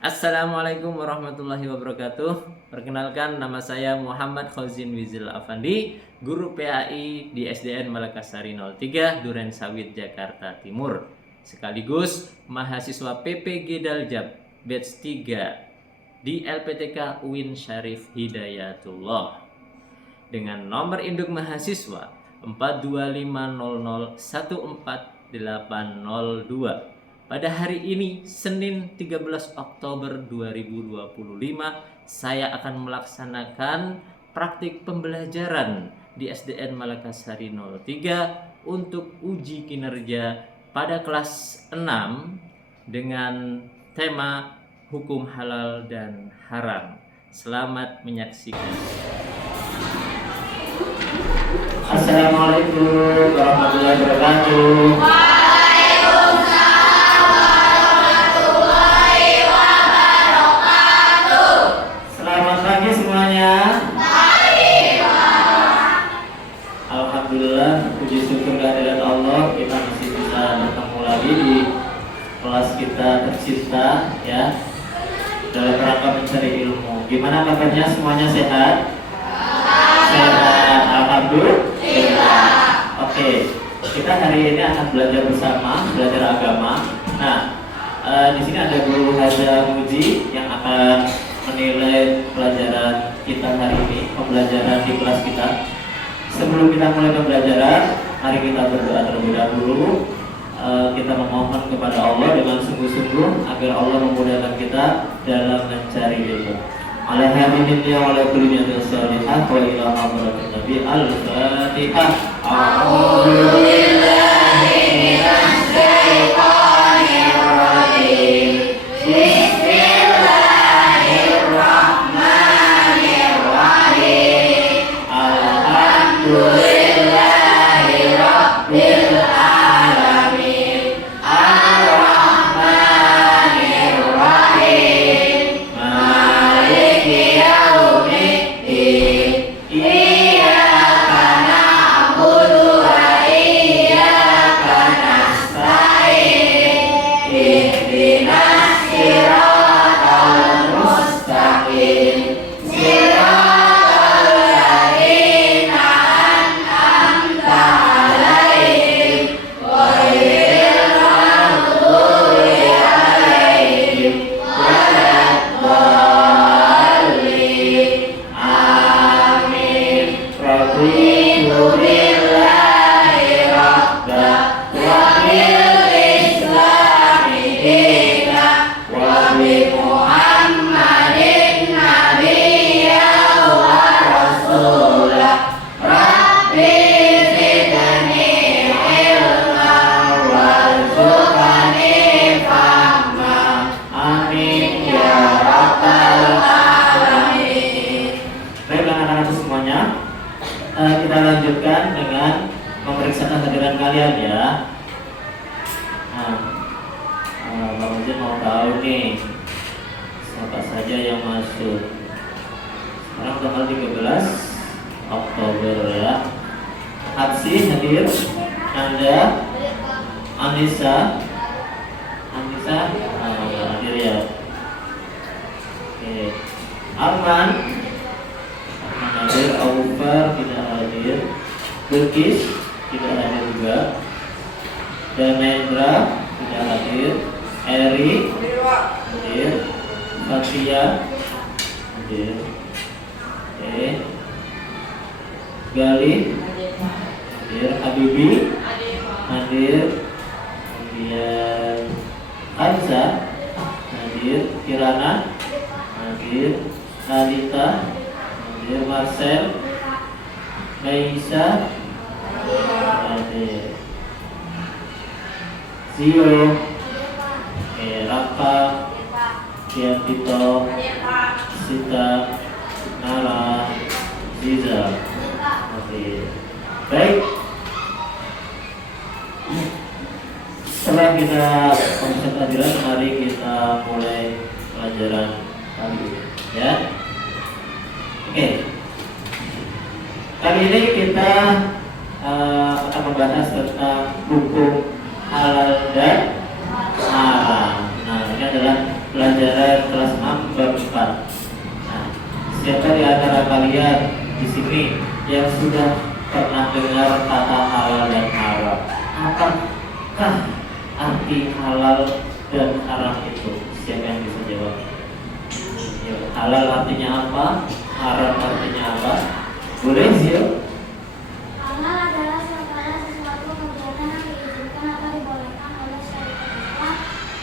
Assalamualaikum warahmatullahi wabarakatuh. Perkenalkan, nama saya Muhammad Khozin Wizil Afandi, guru PAI di SDN Malakasari 03, Duren Sawit, Jakarta Timur. Sekaligus mahasiswa PPG Daljab batch 3 di LPTK UIN Syarif Hidayatullah. Dengan nomor induk mahasiswa 42500140802. Pada hari ini, Senin 13 Oktober 2025, saya akan melaksanakan praktik pembelajaran di SDN Malakasari 03 untuk uji kinerja pada kelas 6 dengan tema hukum halal dan haram. Selamat menyaksikan. Assalamualaikum warahmatullahi wabarakatuh. Alhamdulillah, puji syukur kehadirat Allah, kita masih bisa bertemu lagi di kelas kita tercinta ya, dalam rangka mencari ilmu. Gimana kabarnya, semuanya sehat? Sehat, alhamdulillah. Oke, kita hari ini akan belajar bersama, belajar agama. Nah, di sini ada guru Haja Muji yang akan menilai pelajaran kita hari ini, pembelajaran di kelas kita. Sebelum kita mulai pembelajaran, mari kita berdoa terlebih dahulu. Kita memohon kepada Allah dengan sungguh-sungguh agar Allah memudahkan kita dalam mencari ilmu. Alhamdulillah wa ala kulli niyatin shalihah wa ila hadratin Nabi al-Fatihah. A'udzu billahi minasy syaithanir rajim. Kita lanjutkan dengan memeriksa kehadiran kalian ya. Bang Ujin mau tahu nih siapa saja yang masuk. Sekarang tanggal 13 Oktober ya. Hatsi hadir, Anda, Anissa hadir ya. Oke. Arman hadir, Aufar tidak hadir, Bilkis tidak hadir juga, Danendra tidak hadir, Eri hadir, Fatia hadir, Gali hadir, Habibi hadir, kemudian Hamza hadir, Kirana hadir, Nalita hadir, Marcel, Maisa hadir, Zio, Raka, Kiantito, Sita, Nala, Ziza hadir. Baik, setelah kita memeriksa kehadiran, mari kita mulai pelajaran kali ini ya. Oke. Kali ini kita akan membahas tentang hukum halal dan haram. Nah, ini adalah pelajaran Siapa di antara kalian di sini yang sudah pernah dengar kata halal dan haram? Apakah arti halal dan haram itu? Siapa yang bisa jawab? Ya, halal artinya apa? Haram artinya apa? Boleh sih? Halal adalah segala sesuatu kegiatan yang diizinkan atau dibolehkan oleh syariat Islam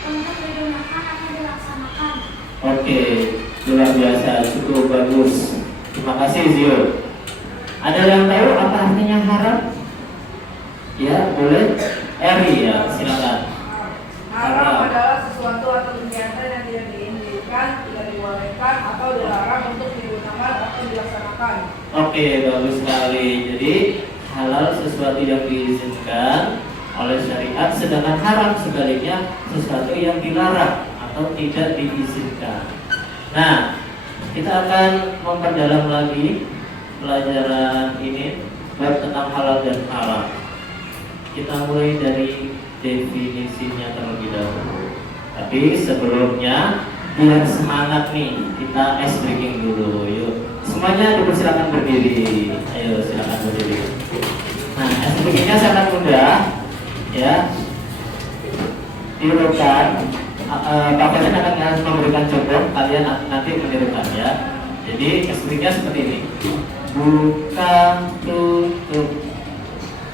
untuk digunakan atau dilaksanakan. Oke, luar biasa, cukup bagus. Terima kasih Zio. Ada yang tahu apa artinya haram? Ya, boleh. Eri ya, silakan. Haram adalah sesuatu atau kegiatan yang tidak diizinkan, tidak dibolehkan, atau dilarang untuk digunakan atau dilaksanakan. Oke, bagus sekali. Jadi halal sesuatu yang diizinkan oleh syariat, sedangkan haram sebaliknya sesuatu yang dilarang atau tidak diizinkan. Nah, kita akan memperdalam lagi pelajaran ini bab tentang halal dan haram. Kita mulai dari definisinya terlebih dahulu. Tapi sebelumnya biar semangat nih, kita ice breaking dulu. Yuk, semuanya dipersilakan berdiri. Ayo silakan berdiri. Nah, ice breakingnya sangat mudah, ya. Tirukan. Pak Fajar akan memberikan contoh, kalian nanti menirukan ya. Jadi ice-breakingnya seperti ini. Buka tutup,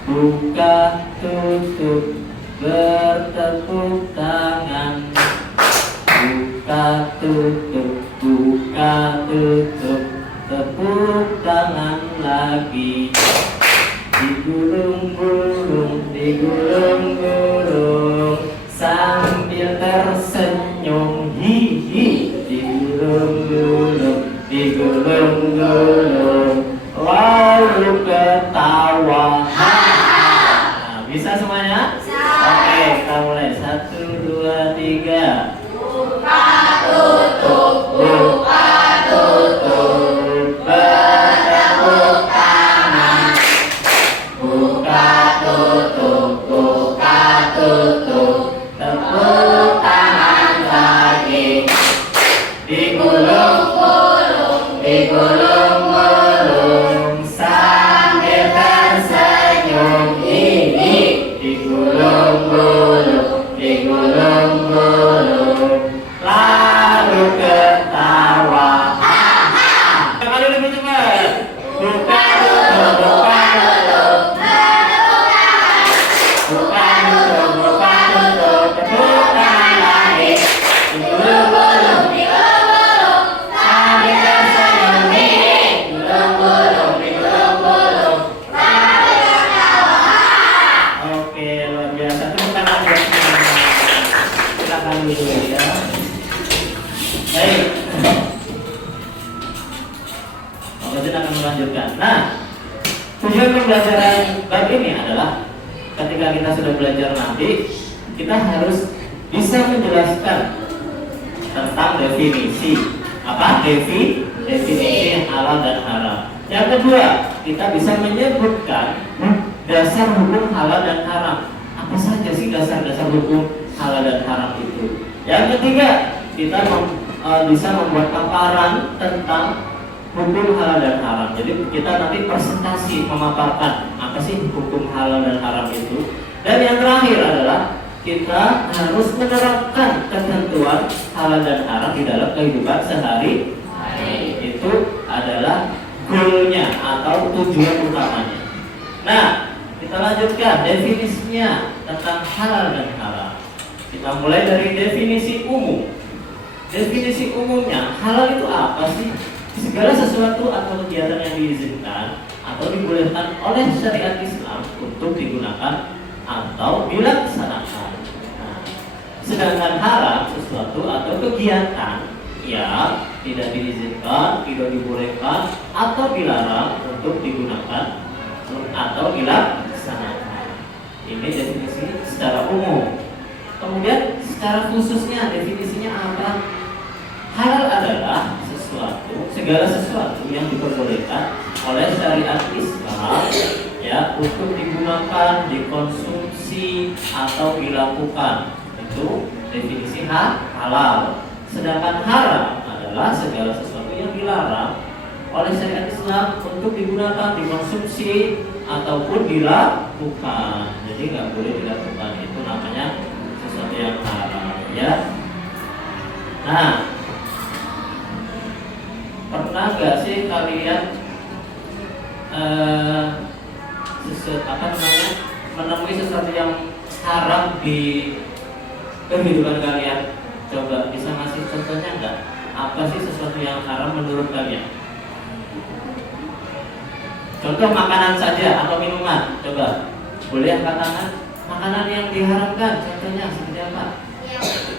buka tutup, bertepuk tangan. Buka tutup, buka tutup, tepuk tangan lagi. Digulung-gulung, digulung-gulung, sambil tersenyum, hihi. Digulung-gulung, digulung-gulung, lalu ketawa. Nah, bisa semuanya? Oke, kita mulai. 1, 2, 3. Buka tutup, buka tutup, bertepuk tangan. Buka tutup, buka tutup, tepuk tangan lagi. Digulung-gulung, digulung-gulung, sambil tersenyum, ini. Digulung-gulung, digulung-gulung, lalu ketawa. Kali lebih cepat. Buka tutup, buka tutup, buka tutup, buka tutup, tepuk tangan lagi. Digulung-gulung, digulung-gulung, sambil tersenyum, ini. Digulung-gulung, digulung-gulung, lalu ketawa. Oke, luar biasa. Tepuk tangan buat semuanya. Silakan dulu ya. Baik. Pak Fajar akan melanjutkan. Nah, tujuan pembelajaran bab ini adalah ketika kita sudah belajar nanti, kita harus bisa menjelaskan tentang definisi apa? Definisi halal dan haram. Yang kedua, kita bisa menyebutkan dasar hukum halal dan haram. Apa saja sih dasar-dasar hukum halal dan haram itu? Yang ketiga, kita bisa membuat paparan tentang hukum halal dan haram. Jadi kita nanti presentasi memaparkan apa sih hukum halal dan haram itu. Dan yang terakhir adalah kita harus menerapkan ketentuan halal dan haram di dalam kehidupan sehari-hari. Itu adalah goalnya atau tujuan utamanya. Nah, kita lanjutkan definisinya tentang halal dan haram. Kita mulai dari definisi umum. Definisi umumnya, halal itu apa sih? Segala sesuatu atau kegiatan yang diizinkan atau dibolehkan oleh syariat Islam untuk digunakan atau dilaksanakan. Nah, sedangkan haram sesuatu atau kegiatan yang tidak diizinkan, tidak dibolehkan atau dilarang untuk digunakan atau dilaksanakan. Ini definisi secara umum. Kemudian secara khususnya definisinya apa? Halal adalah segala sesuatu yang diperbolehkan oleh syariat Islam ya untuk digunakan, dikonsumsi atau dilakukan. Itu definisi halal. Sedangkan haram adalah segala sesuatu yang dilarang oleh syariat Islam untuk digunakan, dikonsumsi ataupun dilakukan. Jadi nggak boleh dilakukan, itu namanya sesuatu yang haram, ya. Nah, pernah nggak sih kalian menemui sesuatu yang haram di kehidupan kalian? Coba bisa ngasih contohnya nggak? Apa sih sesuatu yang haram menurut kalian? Contoh makanan saja atau minuman. Coba, boleh angkat tangan. Makanan yang diharamkan, contohnya seperti apa?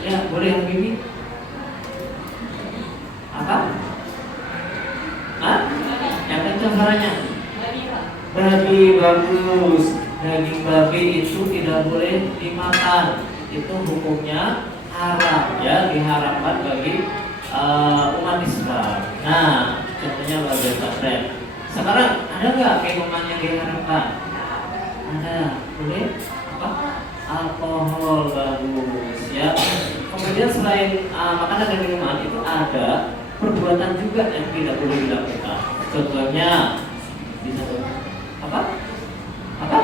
Ya, boleh yang Bibi. Apa? Hah? Yang kencang suaranya. Babi, bagus. Daging babi itu tidak boleh dimakan. Itu hukumnya haram, ya, diharamkan bagi umat Islam. Nah, contohnya luar biasa keren. Sekarang ada nggak minuman yang diharamkan? Ada, boleh? Apa? Alkohol, bagus, ya. Kemudian selain makanan dan minuman itu ada perbuatan juga yang tidak boleh dilakukan. Contohnya bisa apa? Apa?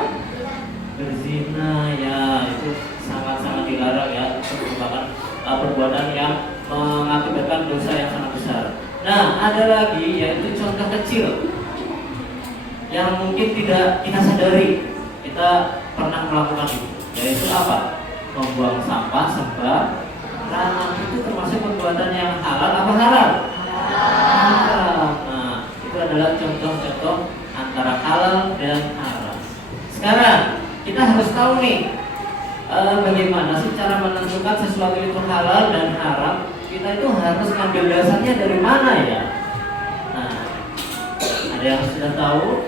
Berzina, ya, itu sangat-sangat dilarang, ya. Itu merupakan perbuatan yang mengakibatkan dosa yang sangat besar. Nah, ada lagi yaitu contoh kecil yang mungkin tidak kita sadari kita pernah melakukan itu, yaitu apa? Membuang sampah sembarangan. Itu termasuk perbuatan yang halal apa haram? Haram. Nah, itu adalah contoh-contoh antara halal dan haram. Sekarang kita harus tahu nih bagaimana sih cara menentukan sesuatu itu halal dan haram. Kita itu harus ngambil dasarnya dari mana, ya? Nah, ada yang sudah tahu?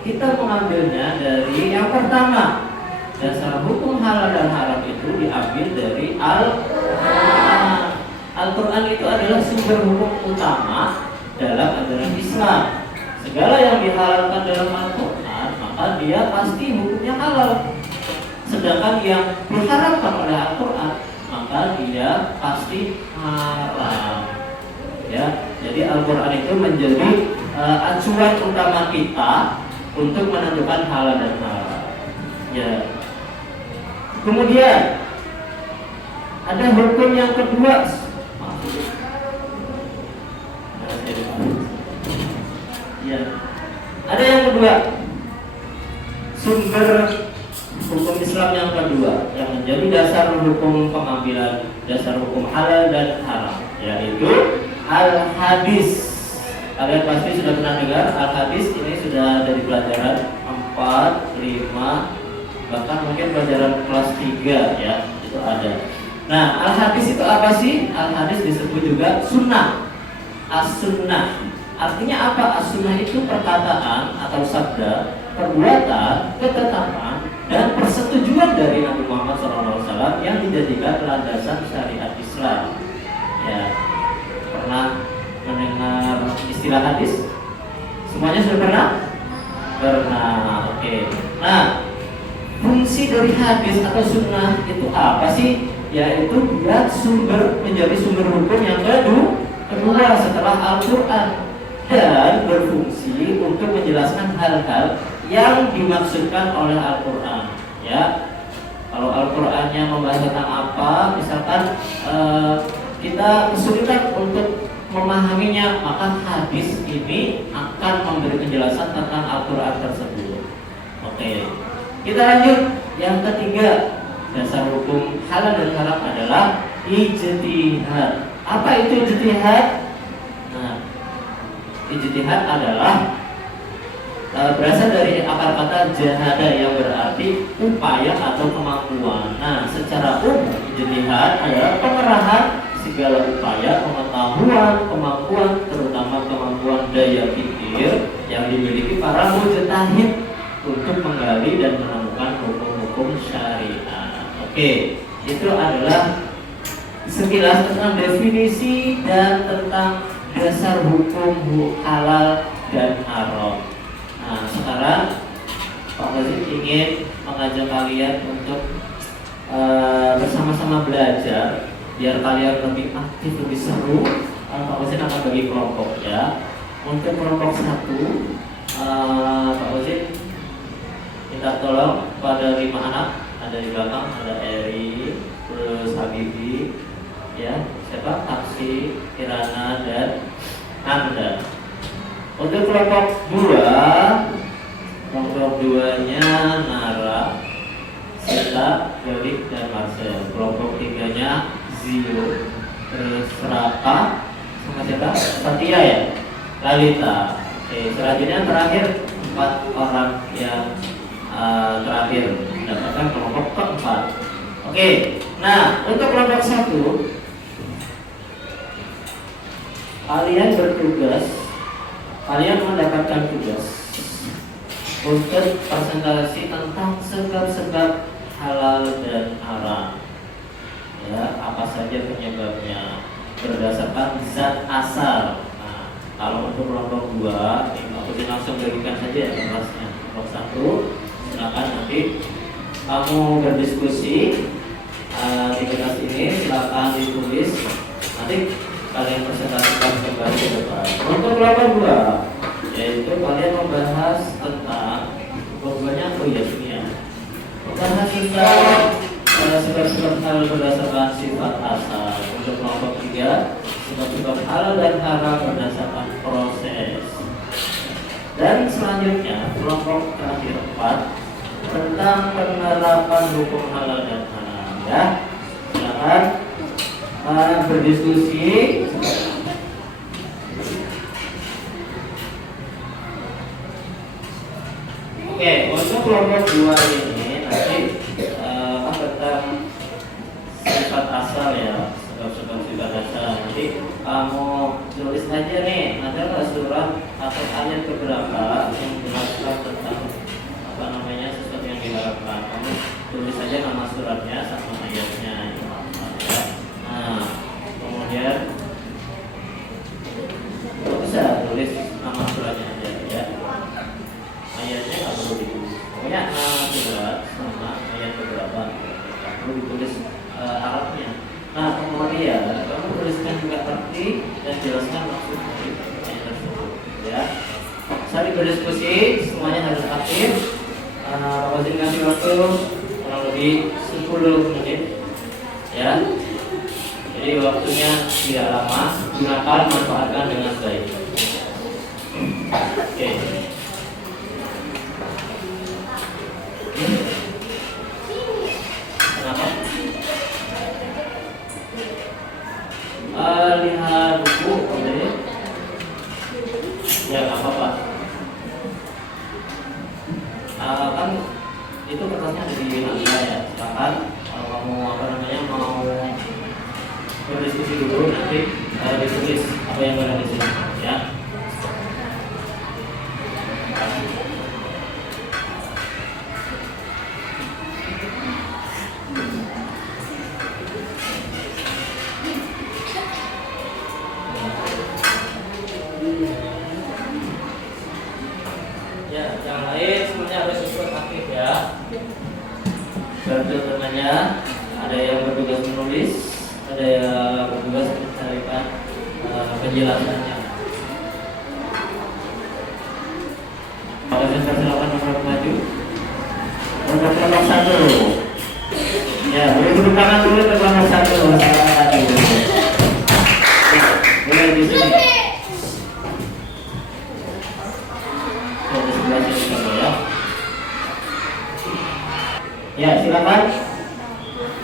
Kita mengambilnya dari yang pertama, dasar hukum halal dan haram itu diambil dari Al-Quran. Al-Quran itu adalah sumber hukum utama dalam ajaran Islam. Segala yang dihalalkan dalam Al-Quran, maka dia pasti hukumnya halal. Sedangkan yang diharamkan oleh Al-Quran, maka dia pasti haram. Ya, jadi Al-Quran itu menjadi acuan utama kita untuk menentukan halal dan haram. Ya. Kemudian ada hukum yang kedua. Ya. Ada yang kedua, sumber hukum Islam yang kedua yang menjadi dasar hukum pengambilan dasar hukum halal dan haram, yaitu al-hadis. Kalian pasti sudah pernah dengar al-hadis. Ini sudah dari pelajaran 4, 5, bahkan mungkin pelajaran kelas 3, ya, itu ada. Nah, al-hadis itu apa sih? Al-hadis disebut juga sunnah. As-sunnah artinya apa? As-sunnah itu perkataan atau sabda, perbuatan, ketetapan, dan persetujuan dari Nabi Muhammad SAW yang dijadikan landasan syariat Islam. Ya, pernah mendengar istilah hadis? Semuanya sudah pernah? Pernah, oke. Nah, fungsi dari hadis atau sunnah itu apa sih? Yaitu dia menjadi sumber hukum yang kedua setelah Al-Quran, dan berfungsi untuk menjelaskan hal-hal yang dimaksudkan oleh Al-Quran. Ya, kalau Al-Qurannya membahas tentang apa, misalkan kita kesulitan untuk memahaminya, maka hadis ini akan memberi penjelasan tentang Al-Quran tersebut. Oke, kita lanjut. Yang ketiga, dasar hukum halal dan haram adalah ijtihad. Apa itu ijtihad? Nah, ijtihad adalah berasal dari akar kata jahada yang berarti upaya atau kemampuan. Nah, secara umum ijtihad adalah pengerahan segala upaya, pengetahuan, kemampuan, terutama kemampuan daya pikir yang dimiliki para mujtahid untuk menggali dan menemukan hukum-hukum syariat. Oke, itu adalah sekilas tentang definisi dan tentang dasar hukum halal dan haram. Nah, sekarang Pak Wazir ingin mengajak kalian untuk bersama-sama belajar biar kalian lebih aktif, lebih seru. Pak Wazir akan bagi kelompok, ya. Untuk kelompok 1, Pak Wajib minta tolong pada 5 anak, ada di belakang, ada Eri, terus Habibi, ya, siapa? Aksi, Kirana, dan Anda. Untuk kelompok 2-nya Nara, Sita, Delik, dan Marcel. Kelompok 3-nya Zio, terus Raka, sama siapa? Satya ya? Lalita. Oke, selanjutnya terakhir 4 orang yang terakhir mendapatkan kelompok keempat. Oke, nah untuk kelompok 1, kalian mendapatkan tugas untuk presentasi tentang sebab-sebab halal dan haram. Ya, apa saja penyebabnya berdasarkan zat asal. Nah, kalau untuk kelompok 2, aku langsung bagikan saja ya kelasnya. Kelompok 1, silakan nanti kamu berdiskusi di kelas ini, silakan ditulis. Nanti kalian presentasikan kembali ke depan. Untuk kelompok 2, yaitu kalian membahas tentang kelompoknya membahas tentang sebab-sebab hal berdasarkan sifat asal. Untuk kelompok 3, sebab-sebab hal dan haram berdasarkan proses. Dan selanjutnya kelompok terakhir 4 tentang penerapan hukum halal dan haram. Ya, silakan berdiskusi. Oke, untuk kelompok 2 ini nanti tentang sifat asal ya, sebab-sebab sifat asal. Nanti kamu tulis aja nih, ada surat atau ayat beberapa yang menjelaskan tentang sesuatu yang diharapkan. Kamu tulis saja nama suratnya sama ayatnya. Ya. Nah, kemudian bisa tulis nama suratnya aja ya. Ayatnya nggak perlu ditulis. Pokoknya nama surat sama ayat beberapa. Perlu ditulis Arabnya. Nah, kemudian kamu tuliskan juga arti dan jelaskan maksud dari ayat tersebut. Ya. Saling berdiskusi, semuanya harus aktif. Wajib kasih waktu kurang lebih 10 menit. Ya. Jadi waktunya tidak lama, gunakan, manfaatkan dengan baik. Oke. Kenapa? Lihat buku, ya nggak apa-apa. Kan itu kertasnya ada di Anda ya. Silakan kalau kamu mau berdiskusi dulu, nanti ditulis apa yang berada di sini ya. Ya, yang lain semuanya harus ikut aktif ya. Bantu temannya, ada yang bertugas menulis, ada yang bertugas mencarikan penjelasannya. Kalau saya silakan nomor maju. Untuk kelompok 1. Ya, boleh tepuk tangan dulu untuk kelompok 1. Boleh di sini. Ya, silakan.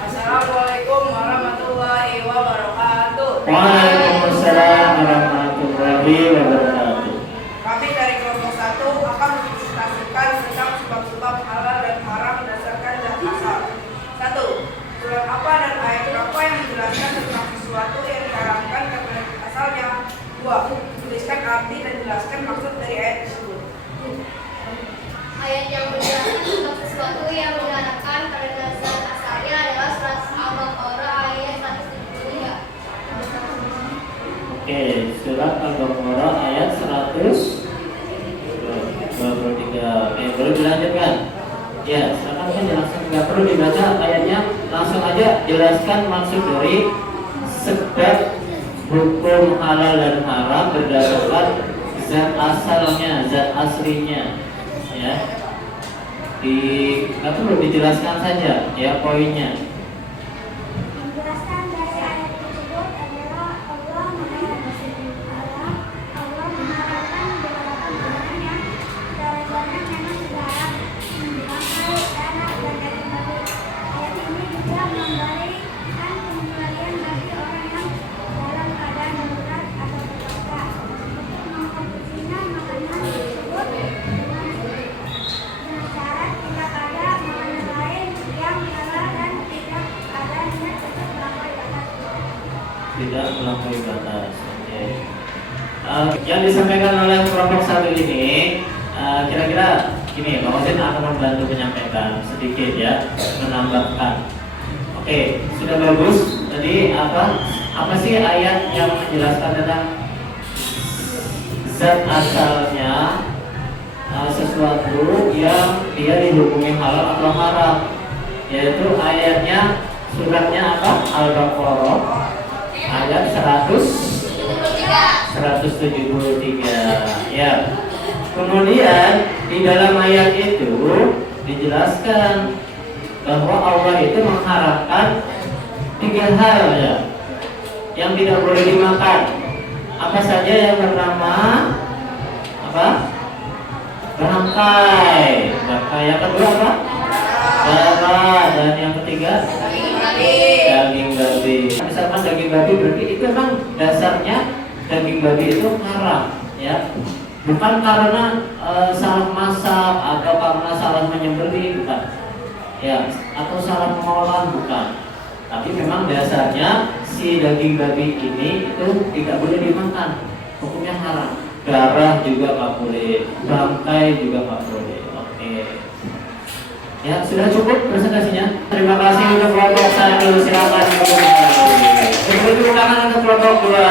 Assalamualaikum warahmatullahi wabarakatuh. Waalaikumsalam warahmatullahi wabarakatuh. Kami dari kelompok 1 akan mempresentasikan tentang sebab-sebab halal dan haram berdasarkan zat asal. 1. Surat apa dan ayat berapa yang menjelaskan tentang sesuatu yang diharamkan karena asalnya. 2. Tuliskan arti dan jelaskan maksud dari ayat tersebut. Ayat yang menjelaskan tentang sesuatu yang diharapkan karena zat asalnya adalah surat Al-Baqarah ayat 173. Oke, surat Al-Baqarah ayat 123. Oke, boleh dilanjutkan? Ya, silakan menjelaskan. Nggak perlu dibaca ayatnya, langsung aja jelaskan maksud dari sebab hukum halal dan haram berdasarkan zat asalnya, zat aslinya, ya. Nggak perlu dijelaskan saja, ya poinnya. Menjelaskan dari ayat tersebut adalah Allah mengharapkan beberapa bulan yang dalam-dalam memang dilarang memakai anak dan daging babi. Ayat ini juga memberikan pengecualian bagi orang yang dalam keadaan darurat atau terpaksa untuk mengkonsumsinya makanan tersebut dengan syarat tidak ada makanan lain yang halal dan tidak ada niat untuk melampaui batas. Tidak melampaui batas. Oke. Yang disampaikan oleh kelompok satu ini kira-kira gini, Pak Wasit akan membantu menyampaikan sedikit ya, menambahkan. Oke, sudah bagus. Tadi apa sih ayat yang menjelaskan tentang zat asalnya sesuatu yang dia dihukumi halal atau haram, yaitu ayatnya suratnya apa? Al-Baqarah ayat 173 ya. Kemudian di dalam ayat itu dijelaskan bahwa Allah itu mengharamkan 3 hal ya yang tidak boleh dimakan. Apa saja? Yang pertama apa? Bangkai. Yang kedua apa? Darah. Dan yang ketiga daging babi. Misalkan daging babi berarti itu memang dasarnya daging babi itu haram ya. Bukan karena salah masak atau karena salah menyembelih, bukan. Ya, atau salah mengolah, bukan. Tapi memang dasarnya si daging babi ini itu tidak boleh dimakan. Hukumnya haram. Darah juga nggak boleh, bangkai juga nggak boleh. Oke. Ya, sudah cukup presentasinya. Terima kasih untuk kelompok 1. Silakan. Beri tangan untuk kelompok 2.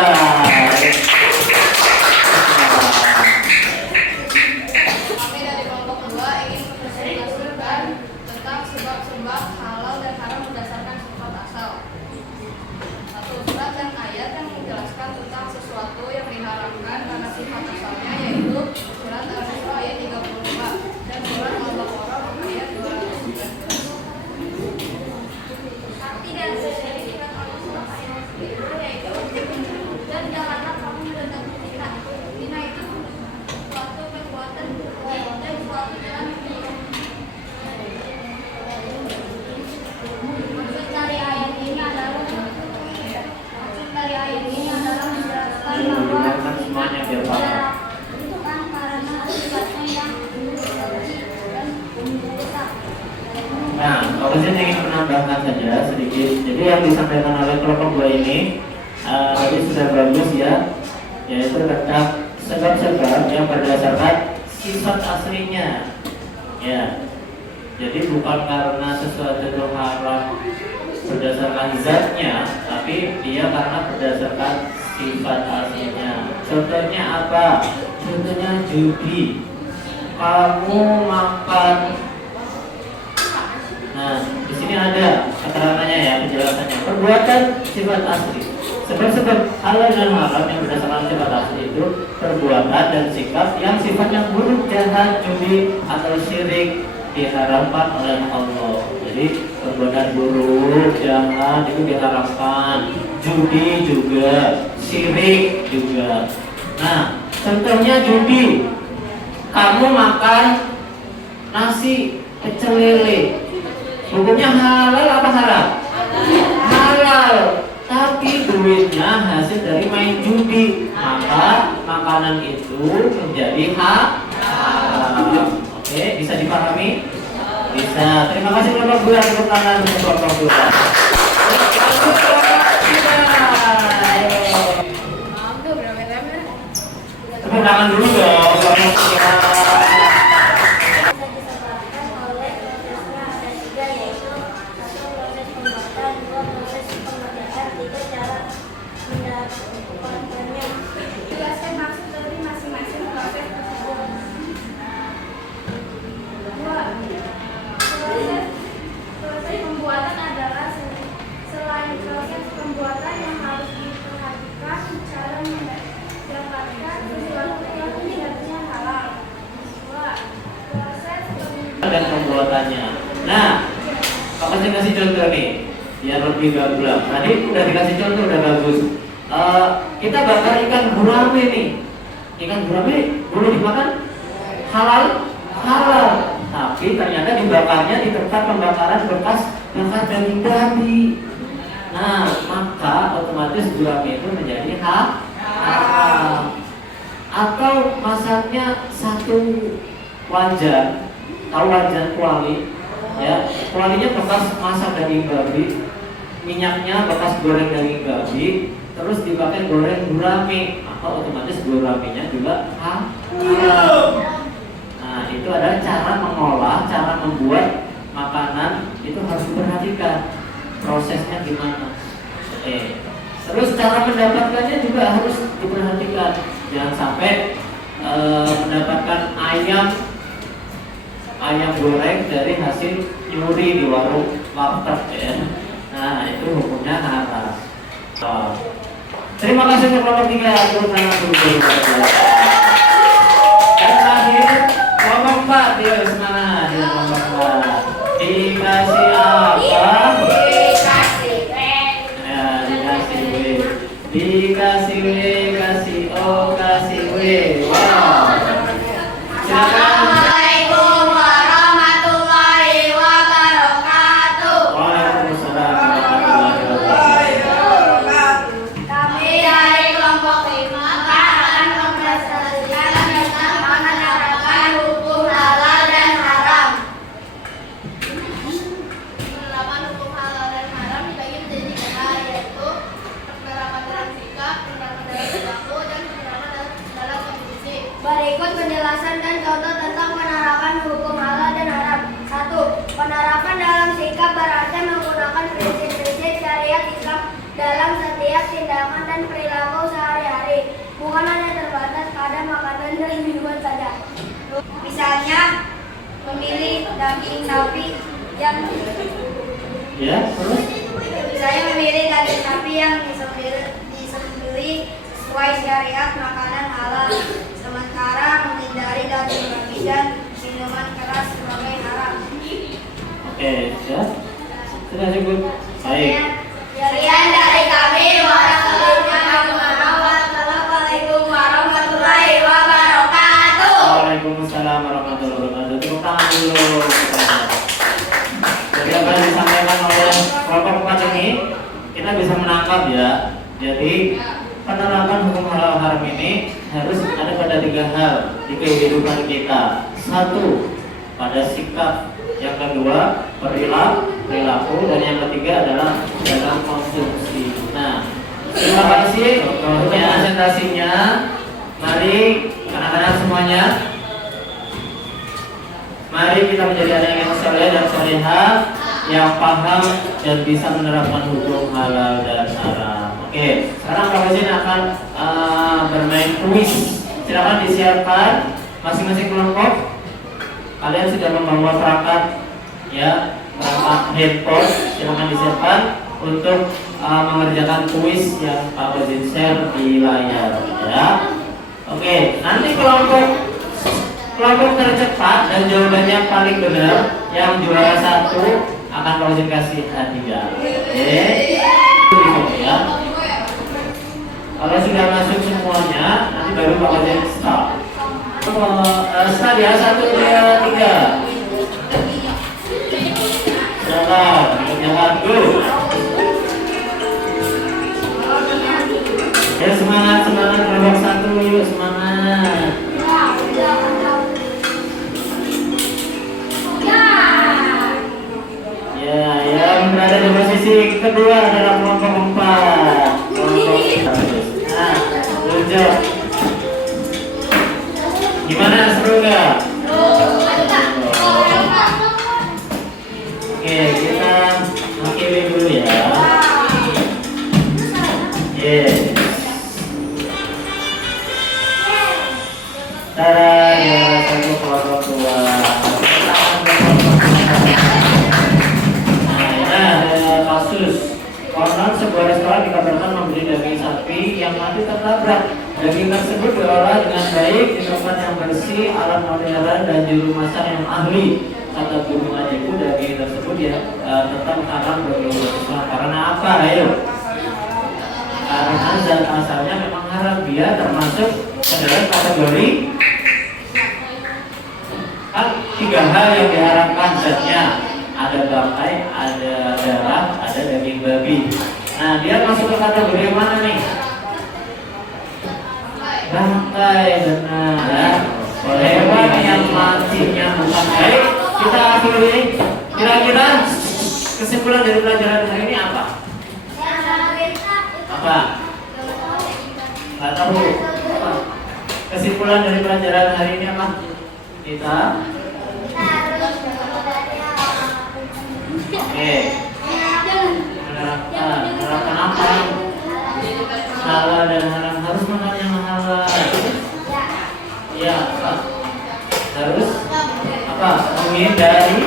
Kami dari kelompok 2 ingin mempresentasikan tentang sebab-sebab halal dan haram berdasarkan sifat asal. 1. Surat dan ayat yang menjelaskan tentang sesuatu yang diharamkan karena sifat asalnya, yaitu surat Al-Isra ayat 35 dan surat Al-Baqarah ayat 219. Tapi dalam sejari surat Al-Isra ayat 10 yaitu dan janganlah kamu mendekati zina. Zina itu suatu perbuatan dan suatu jalan maksud dari ayat ini adalah menjelaskan bahwa semuanya biar paham. bukan karena sifatnya yang menjadi dan mendesak. Nah, kalau saya ingin menambahkan saja sedikit. Jadi yang disampaikan oleh kelompok 2 ini tadi sudah bagus ya, yaitu tentang sebab-sebab yang berdasarkan sifat aslinya. Ya, jadi bukan karena sesuatu itu haram berdasarkan zatnya, tapi dia karena berdasarkan sifat aslinya. Contohnya apa? Contohnya judi. Kamu makan. Nah, di sini ada keterangannya ya, penjelasannya. Perbuatan sifat asli. Sebab-sebab halal dan haram yang berdasarkan sifat asli itu perbuatan dan sikap yang sifatnya buruk, jahat, judi atau syirik diharamkan oleh Allah. Jadi perbuatan buruk, jahat itu diharamkan, judi juga, syirik juga. Nah, contohnya judi. Kamu makan nasi pecel lele. Hukumnya halal apa haram? Halal. Tapi duitnya hasil dari main judi, maka makanan itu menjadi haram. Oke, bisa dipahami? Bisa. Terima kasih kelompok 2 untuk tangan untuk kelompok 2. Tepuk tangan dulu dong. Kelompok 3. Disebabkan oleh prosesnya ada 3, yaitu 1 proses pembuatan, 2 proses pengerjaan, 3 cara mendapatkannya. Jelaskan maksud dari masing-masing proses tersebut. 2. Proses pembuatan adalah selain proses pembuatan yang harus diperhatikan cara mendapatkan sesuatu yang kasih contoh nih, biar lebih gamblang. Tadi udah dikasih contoh, udah bagus. Kita bakar ikan gurame nih. Ikan gurame boleh dimakan? Halal? Halal. Tapi ternyata dibakarnya di tempat pembakaran bekas bakar daging babi. Nah, maka otomatis gurame itu menjadi haram. Atau masaknya satu wajan, tahu wajan kuali? Ya, kualinya bekas masak daging babi, minyaknya bekas goreng daging babi, terus dipakai goreng gurame, maka otomatis guramenya juga haram. Nah, itu adalah cara mengolah, cara membuat makanan itu harus diperhatikan prosesnya gimana. Oke. Terus cara mendapatkannya juga harus diperhatikan. Jangan sampai mendapatkan ayam goreng dari hasil nyuri di warung warteg ya. Nah, itu hukumnya haram. Terima kasih untuk kelompok 3 turun tangan dulu. Dan terakhir kelompok 4, yuk semangat ya kelompok 4. Dikasih apa? Dikasih W, kasih O, kasih W. Wow. Assalamualaikum warahmatullahi wabarakatuh. Waalaikumsalam warahmatullahi wabarakatuh. Kami dari kelompok 5 akan mempresentasikan tentang menerapkan hukum halal dan haram. Penerapan hukum halal dan haram dibagi menjadi 3 hal, yaitu penerapan dalam sikap, penerapan dalam perilaku, dan penerapan dalam kondisi. Berikut penjelasan dan contoh tentang penerapan hukum halal dan haram. 1. Penerapan dalam sikap berarti menggunakan prinsip-prinsip syariat Islam dalam setiap tindakan dan perilaku sehari-hari, bukan hanya terbatas pada makanan dan minuman saja. Misalnya, memilih daging sapi yang saya memilih daging sapi yang disembelih sesuai syariat makanan halal, sementara menghindari daging babi dan minuman keras sebagai haram. Oke, ya. Sudah cukup. Baik. Sekian dari kami. Wassalamualaikum warahmatullahi wabarakatuh. Waalaikumsalam warahmatullahi wabarakatuh. Tepuk tangan dulu. Jadi apa yang disampaikan oleh kelompok 4 ini kita bisa menangkap ya. Jadi penerapan hukum halal haram ini harus ada pada 3 hal di kehidupan kita. 1, pada sikap. Yang kedua, perilaku, dan yang ketiga adalah dalam konsumsi. Nah, terima kasih untuk presentasinya. Mari anak-anak semuanya, mari kita menjadi anak yang soleh dan solehah, yang paham dan bisa menerapkan hukum halal dan haram. Oke, sekarang Pak Wazin akan bermain kuis. Silakan disiapkan masing-masing kelompok. Kalian sudah membawa perangkat ya, perangkat handphone, silakan disiapkan untuk mengerjakan kuis yang Pak Wazin share di layar ya. Oke, nanti kelompok tercepat dan jawabannya paling benar, yang juara 1 akan Pak Wazin kasih hadiah. Oke. Ya. Kalau sudah masuk semuanya, nanti baru Pak Wazin stop. Start ya, 1, 2, 3. Silakan, jalan go. Ya semangat kelompok 1, yuk semangat. Ya, yang berada di posisi kedua adalah kelompok 4. Nah, tunjuk. Gimana, seru nggak? Oke, kita akhiri dulu ya. Yes. Tada, ya, satu kelompok 2. Nah, ada kasus. Konon sebuah restoran dikabarkan membeli daging sapi yang mati tertabrak. Daging tersebut diolah dengan baik di tempat yang bersih, alat modern, dan juru masak yang ahli. Kata guru ngajiku, daging tersebut ya tetap haram bagi umat Islam. Karena apa? Ayo. Karena zat asalnya memang haram, dia termasuk ke dalam kategori kan 3 hal yang diharamkan zatnya. Ada bangkai, ada darah, ada daging babi. Nah, dia masuk ke kategori mana nih? Bangkai, benar. Hewan yang matinya bukan baik. Kita akhiri. Kira-kira kesimpulan dari pelajaran hari ini apa? Apa? Nggak tahu. Apa? Kesimpulan dari pelajaran hari ini apa? Kita oke. Menerapkan apa? Halal dan haram, harus makan yang halal. Iya, apa? Harus apa? Menghindari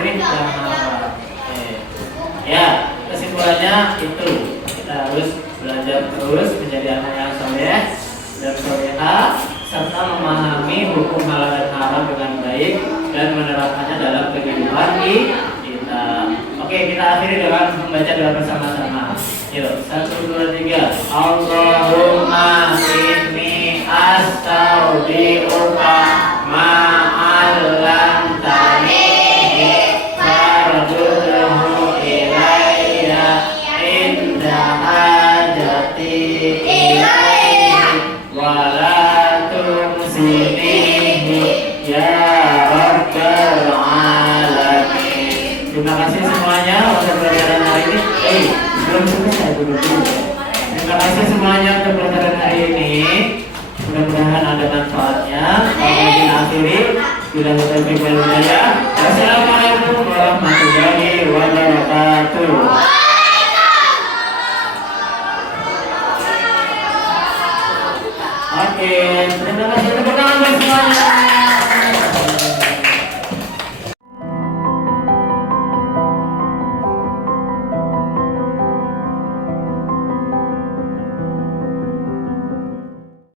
yang haram. Ya, kesimpulannya itu kita harus belajar terus menjadi anak yang saleh dan salehah serta memahami hukum halal dan haram dengan baik dan menerapkannya dalam kehidupan kita. Oke, kita akhiri dengan membaca doa bersama-sama. Yuk, 1, 2, 3. Allahumma inni astaghfiruka ma 'allamtani farduhu ilayya inda hajati ilayya wa la tumsinihi ya rabbal alamin. Terima kasih semuanya untuk pelajaran hari ini. Belum selesai dulu. Terima kasih semuanya untuk pelajaran hari ini. Mudah-mudahan ada manfaatnya. Kita akhiri. Bila kita